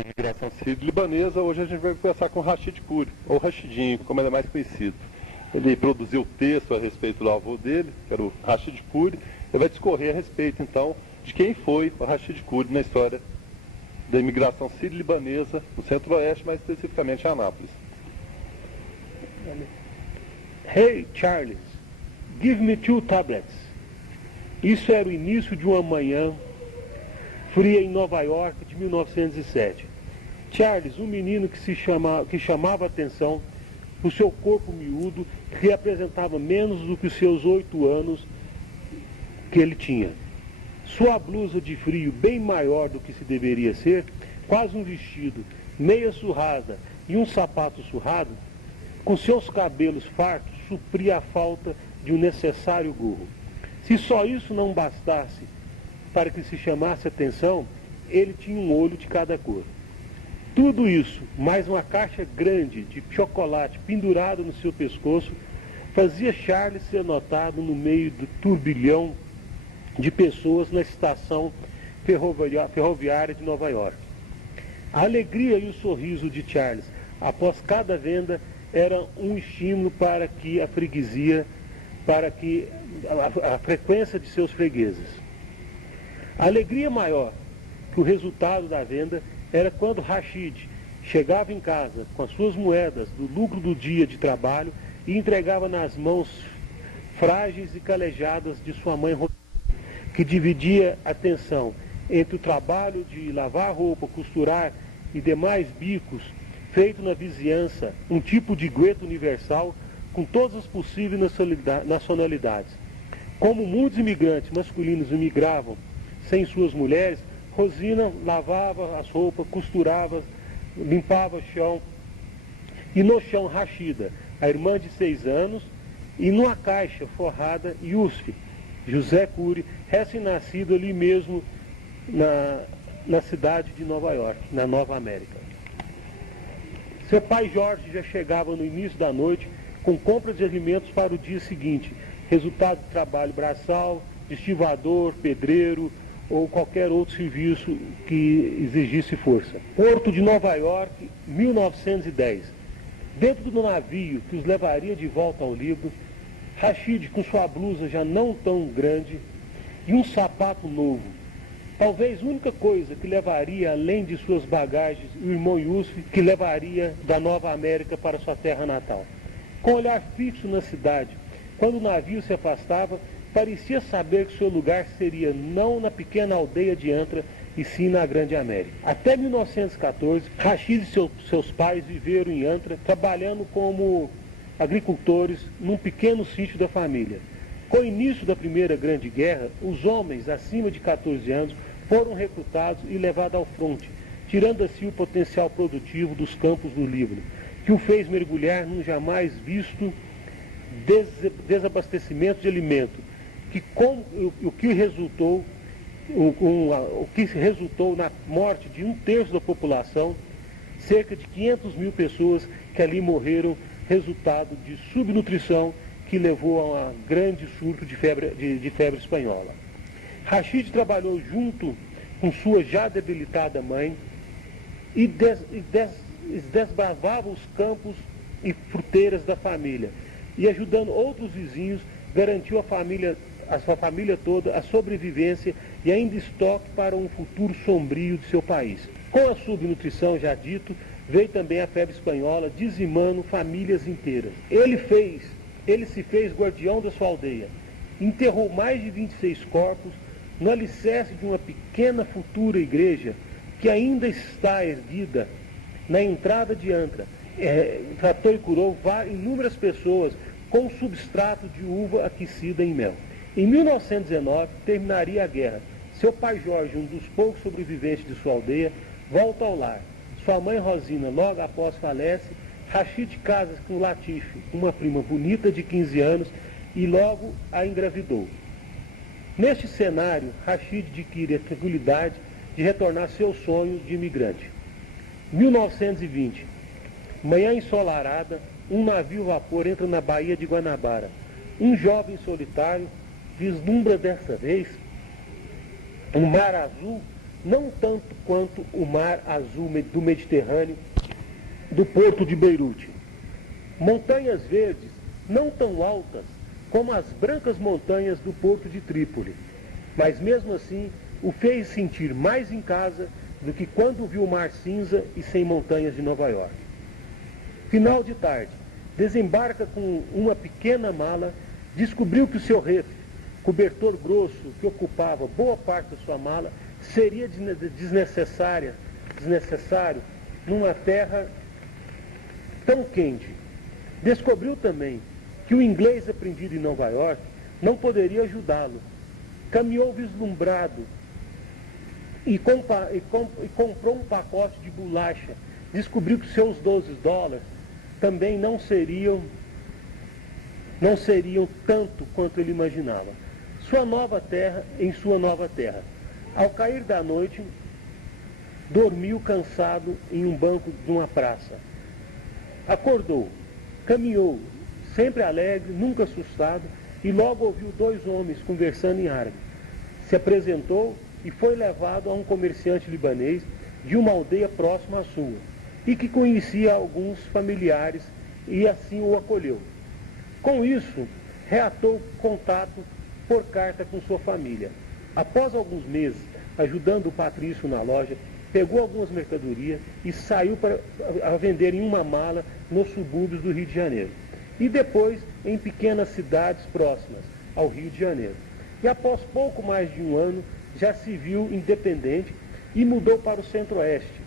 Imigração sírio-libanesa. Hoje a gente vai conversar com Rashid Khoury, ou Rashidinho, como ele é mais conhecido. Ele produziu texto a respeito do avô dele, que era o Rashid Khoury. Ele vai discorrer a respeito, então, de quem foi o Rashid Khoury na história da imigração sírio-libanesa no Centro-Oeste, mais especificamente em Anápolis. Hey, Charles, give me 2 tablets. Isso era o início de uma manhã fria em Nova York de 1907. Charles, um menino que chamava a atenção por seu corpo miúdo, que representava menos do que os seus 8 anos que ele tinha. Sua blusa de frio, bem maior do que se deveria ser, quase um vestido, meia surrada e um sapato surrado, com seus cabelos fartos, supria a falta de um necessário gorro. Se só isso não bastasse para que se chamasse atenção, ele tinha um olho de cada cor. Tudo isso, mais uma caixa grande de chocolate pendurada no seu pescoço, fazia Charles ser notado no meio do turbilhão de pessoas na estação ferroviária de Nova York. A alegria e o sorriso de Charles, após cada venda, era um estímulo para que a freguesia, para que a frequência de seus fregueses. A alegria maior que o resultado da venda era quando Rashid chegava em casa com as suas moedas do lucro do dia de trabalho e entregava nas mãos frágeis e calejadas de sua mãe, que dividia a atenção entre o trabalho de lavar roupa, costurar e demais bicos feito na vizinhança, um tipo de gueto universal com todas as possíveis nacionalidades. Como muitos imigrantes masculinos imigravam sem suas mulheres, Rosina lavava as roupas, costurava, limpava o chão. E no chão, Rashida, a irmã de 6 anos, e numa caixa forrada, Yusuf, José Khoury, recém-nascido ali mesmo na cidade de Nova York, na Nova América. Seu pai Jorge já chegava no início da noite com compras de alimentos para o dia seguinte, resultado de trabalho braçal, de estivador, pedreiro ou qualquer outro serviço que exigisse força. Porto de Nova York, 1910. Dentro do navio que os levaria de volta ao Líbano, Rashid, com sua blusa já não tão grande e um sapato novo, talvez a única coisa que levaria além de suas bagagens, o irmão Yusuf, que levaria da Nova América para sua terra natal. Com olhar fixo na cidade, quando o navio se afastava, parecia saber que seu lugar seria não na pequena aldeia de Antra, e sim na Grande América. Até 1914, Rashid e seus pais viveram em Antra, trabalhando como agricultores num pequeno sítio da família. Com o início da Primeira Grande Guerra, os homens acima de 14 anos foram recrutados e levados ao fronte, tirando assim o potencial produtivo dos campos do Líbano, que o fez mergulhar num jamais visto desabastecimento de alimento, o que resultou na morte de 1/3 da população, cerca de 500 mil pessoas que ali morreram, resultado de subnutrição que levou a um grande surto de febre espanhola. Rashid trabalhou junto com sua já debilitada mãe e desbravava os campos e fruteiras da família, e ajudando outros vizinhos, garantiu a sua família toda a sobrevivência e ainda estoque para um futuro sombrio de seu país. Com a subnutrição, já dito, veio também a febre espanhola, dizimando famílias inteiras. Ele se fez guardião da sua aldeia, enterrou mais de 26 corpos no alicerce de uma pequena futura igreja que ainda está erguida na entrada de Antra. Tratou e curou inúmeras pessoas com substrato de uva aquecida em mel. Em 1919, terminaria a guerra. Seu pai Jorge, um dos poucos sobreviventes de sua aldeia, volta ao lar. Sua mãe Rosina, logo após, falece. Rashid casa com Latife, uma prima bonita de 15 anos, e logo a engravidou. Neste cenário, Rashid adquire a tranquilidade de retornar seu sonho de imigrante. 1920, manhã ensolarada, um navio vapor entra na Baía de Guanabara. Um jovem solitário vislumbra dessa vez um mar azul não tanto quanto o mar azul do Mediterrâneo do porto de Beirute. Montanhas verdes não tão altas como as brancas montanhas do porto de Trípoli, mas mesmo assim o fez sentir mais em casa do que quando viu o mar cinza e sem montanhas de Nova York. Final de tarde, desembarca com uma pequena mala, descobriu que o seu refle, cobertor grosso que ocupava boa parte da sua mala, seria desnecessário numa terra tão quente. Descobriu também que o inglês aprendido em Nova York não poderia ajudá-lo. Caminhou vislumbrado e comprou um pacote de bolacha. Descobriu que seus $12 também não seriam tanto quanto ele imaginava. Em sua nova terra. Ao cair da noite, dormiu cansado em um banco de uma praça. Acordou, caminhou, sempre alegre, nunca assustado, e logo ouviu 2 homens conversando em árabe. Se apresentou e foi levado a um comerciante libanês de uma aldeia próxima à sua, e que conhecia alguns familiares, e assim o acolheu. Com isso, reatou contato por carta com sua família. Após alguns meses, ajudando o patrício na loja, pegou algumas mercadorias e saiu para vender em uma mala nos subúrbios do Rio de Janeiro. E depois em pequenas cidades próximas ao Rio de Janeiro. E após pouco mais de um ano, já se viu independente e mudou para o centro-oeste,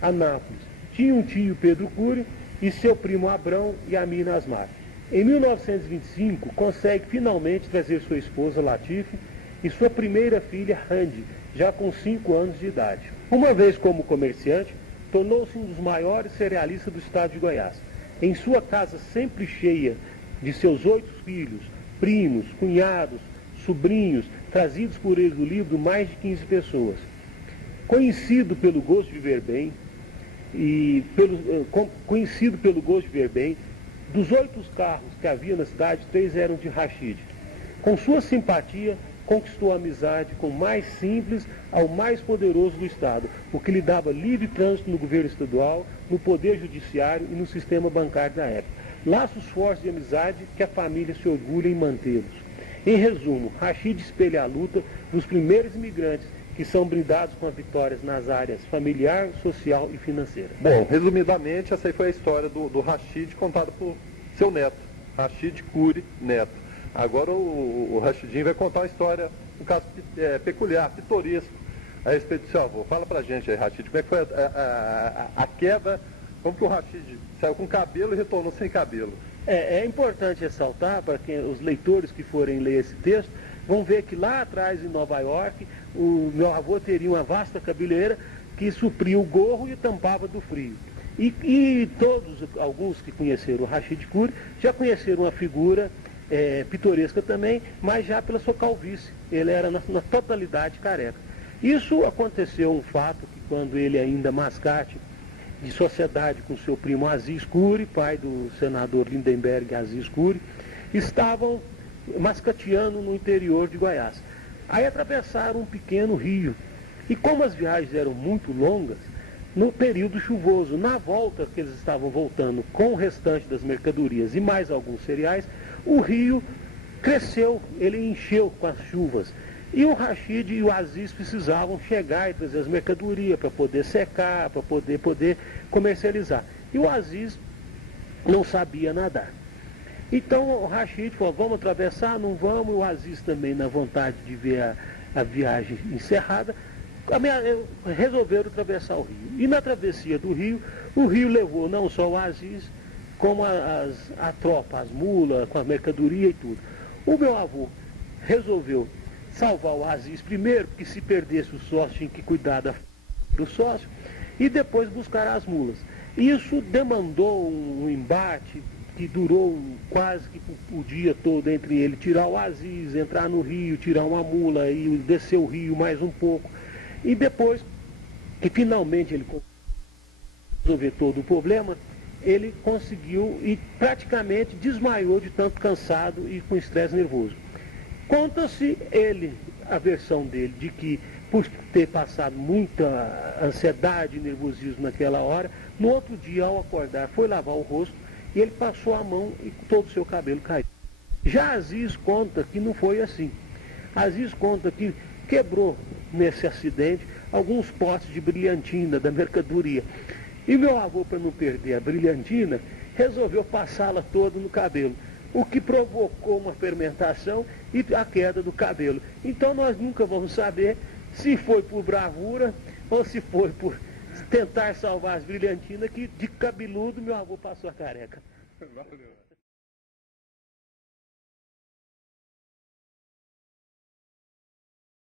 a Nápoles. Tinha um tio, Pedro Cury, e seu primo Abrão e a mina Asmar. Em 1925, consegue finalmente trazer sua esposa, Latife, e sua primeira filha, Randy, já com 5 anos de idade. Uma vez como comerciante, tornou-se um dos maiores cerealistas do estado de Goiás. Em sua casa sempre cheia de seus 8 filhos, primos, cunhados, sobrinhos, trazidos por ele do livro, mais de 15 pessoas. Conhecido pelo gosto de viver bem, dos 8 carros que havia na cidade, 3 eram de Rashid. Com sua simpatia, conquistou a amizade com o mais simples ao mais poderoso do Estado, o que lhe dava livre trânsito no governo estadual, no poder judiciário e no sistema bancário da época. Laços fortes de amizade que a família se orgulha em mantê-los. Em resumo, Rashid espelha a luta dos primeiros imigrantes que são brindados com vitórias nas áreas familiar, social e financeira. Bom, resumidamente, essa aí foi a história do Rashid contada por seu neto, Rashid Cury Neto. Agora o Rashidinho vai contar uma história, um caso peculiar, pitoresco, a respeito do seu avô. Fala pra gente aí, Rashid, como é que foi a queda, como que o Rashid saiu com cabelo e retornou sem cabelo? É importante ressaltar, para os leitores que forem ler esse texto, vão ver que lá atrás, em Nova York, o meu avô teria uma vasta cabeleira que supria o gorro e tampava do frio. E alguns que conheceram o Rashid Cury, já conheceram uma figura pitoresca também, mas já pela sua calvície. Ele era na totalidade careca. Isso aconteceu um fato que quando ele ainda mascate de sociedade com seu primo Aziz Cury, pai do senador Lindenberg Aziz Cury, estavam mascateando no interior de Goiás. Aí atravessaram um pequeno rio. E como as viagens eram muito longas, no período chuvoso, na volta que eles estavam voltando com o restante das mercadorias e mais alguns cereais, o rio cresceu, ele encheu com as chuvas. E o Rashid e o Aziz precisavam chegar e trazer as mercadorias para poder secar, para poder comercializar. E o Aziz não sabia nadar. Então o Rashid falou, vamos atravessar? Não vamos. O Aziz também, na vontade de ver a viagem encerrada, resolveram atravessar o rio. E na travessia do rio, o rio levou não só o Aziz, como a tropa, as mulas, com a mercadoria e tudo. O meu avô resolveu salvar o Aziz primeiro, porque se perdesse o sócio tinha que cuidar do sócio, e depois buscar as mulas. Isso demandou um embate que durou quase que o dia todo entre ele tirar o Aziz, entrar no rio, tirar uma mula e descer o rio mais um pouco. E depois que finalmente ele resolver todo o problema, ele conseguiu e praticamente desmaiou de tanto cansado e com estresse nervoso. Conta-se a versão dele, de que por ter passado muita ansiedade e nervosismo naquela hora, no outro dia, ao acordar, foi lavar o rosto e ele passou a mão e todo o seu cabelo caiu. Já Aziz conta que não foi assim. Aziz conta que quebrou nesse acidente alguns potes de brilhantina da mercadoria. E meu avô, para não perder a brilhantina, resolveu passá-la toda no cabelo, o que provocou uma fermentação e a queda do cabelo. Então nós nunca vamos saber se foi por bravura ou se foi por tentar salvar as brilhantinas, que de cabeludo meu avô passou a careca. Valeu.